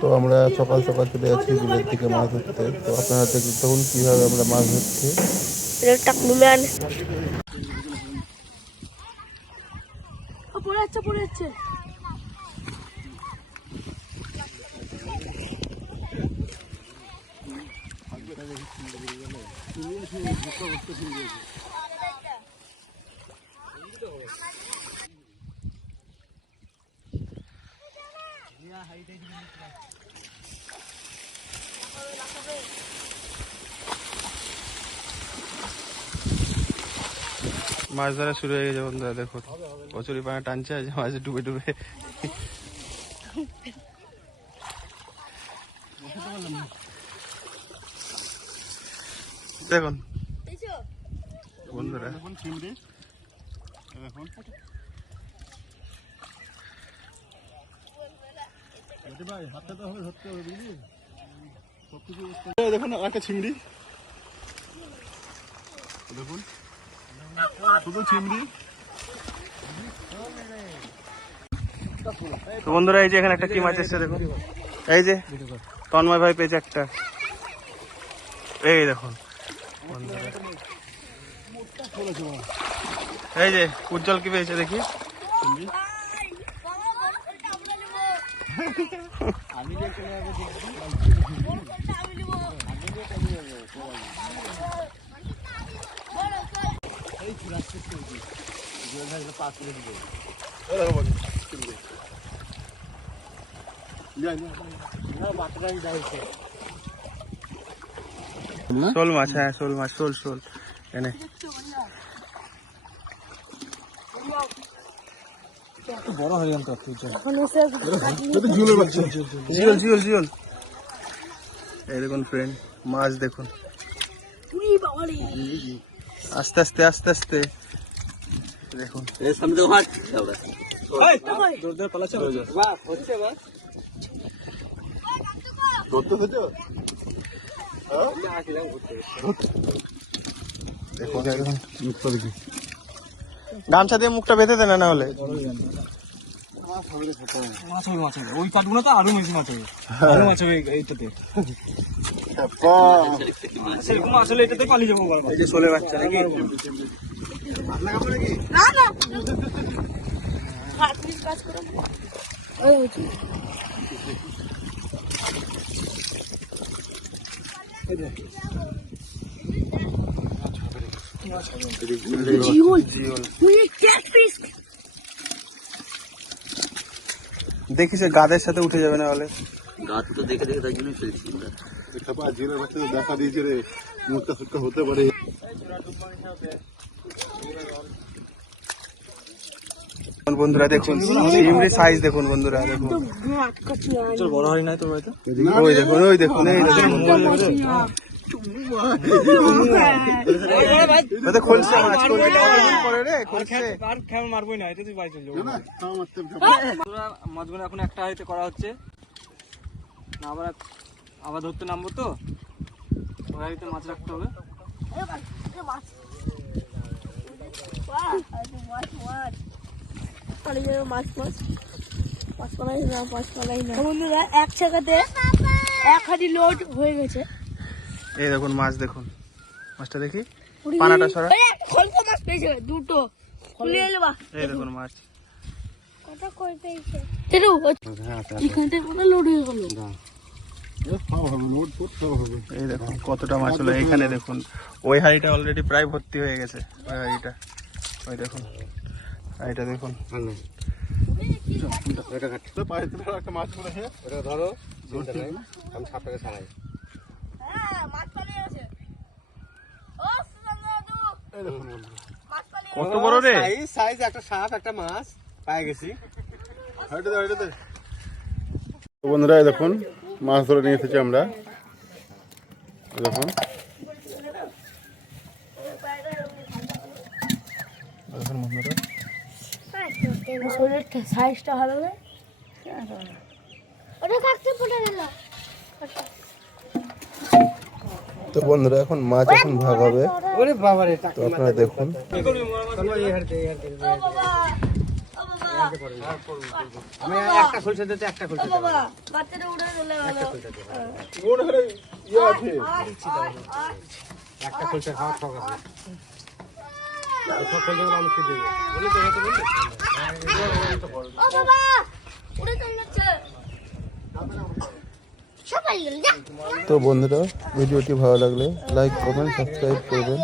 তো আমরা সকাল সকাল চলে যাচ্ছি বিলের দিকে মাছ ধরতে। তো আপনারা দেখুন কীভাবে আমরা মাছ ধরছি। পড়ে যাচ্ছে মাছ ধরা শুরু হয়ে গেছে বন্ধুরা, দেখুন কচুরি পানা টানছে, আছে মাছ ডুবে ডুবে। দেখুন বন্ধুরা, দেখুন একটা চিংড়ি, দেখুন শুধু চিংড়ি। তো বন্ধুরা এই যে এখানে একটা কি মাছ এসছে দেখুন, এই যে তন্ময় ভাই পেয়েছে একটা, এই দেখুন বন্ধুরা। এই যে উজ্জ্বল কি পেয়েছে দেখি, শোল মাছ, হ্যাঁ শোল মাছ, শোল শোল এনে বড় হয়ে গেল। জিওল জিওল জিওল, এই দেখুন ফ্রেন্ড মাছ দেখুন, আস্তে আস্তে আস্তে আস্তে দেখুন। গামছা দিয়ে মুখটা বেঁধে দেন, না হলে ওই কাঠগুলো তো আরো বেশি মাছ হবে, আরো মাছ হবে এইটাতে। সেরকম আসলে এটাতে পালিয়ে যাবো। এই যে শোলের বাচ্চা নাকি, দেখিস গাদের সাথে উঠে যাবে, না হলে গাছ তো দেখে দেখে তাই জন্যই ফেলছি। দেখা দিয়েছে রে, মুখটা সুটকা হতে পারে। বন্ধুরা দেখুন চিংড়ির সাইজ দেখুন, বন্ধুরা দেখুন বড় হয় নাই তোর হয়তো। ওই দেখুন, ওই দেখুন, এই দেখুন খুলছে মাছ, মারবই না, এটা তুই বাড়ি চলে যাবো। মাছগুলো এখন একটা হাইতে করা হচ্ছে না, আবার ধরতে নামবো তো, ওই হাইতে মাছ রাখতে হবে। বন্ধুরা এক জায়গাতে এক হাঁড়ি লোড হয়ে গেছে। এই দেখুন মাছ দেখুন, মাছটা দেখি পানাটা সরা, মাছ পেয়েছে দুটো, এই দেখুন মাছ। এই দেখুন কতটা মাছ হলো এখানে, দেখুন ওই হাঁড়িটা অলরেডি প্রায় ভর্তি হয়ে গেছে, ওই হাঁড়িটা, ওই দেখুন হাঁড়িটা দেখুন। ধরো আমি সাপটাকে ছাড়াই। কত বড় রে সাইজ, একটা সাপ একটা মাছ পাই গেছি। বন্ধুরা দেখুন মাছ ধরে নিয়ে এসেছি আমরা, দেখুন সাইজটা ভালো না, তো বন্ধুরা এখন মাছ এখন ভাগ হবে, তো আপনারা দেখুন। আমি একটা খোলসা দিতে একটা খোলসা দেবো। বাবা বাচ্চাটা উড়ে চলে গেল একটা খোলসা খাওয়ার শখ আছে। এই সব খোলসাগুলো আমি খেয়ে দেবো। বলি তো, এটা বলি। ও বাবা উড়ে চলে যাচ্ছে সবাই তো বন্ধুরা ভিডিওটি ভালো লাগলে লাইক কমেন্ট সাবস্ক্রাইব করবেন।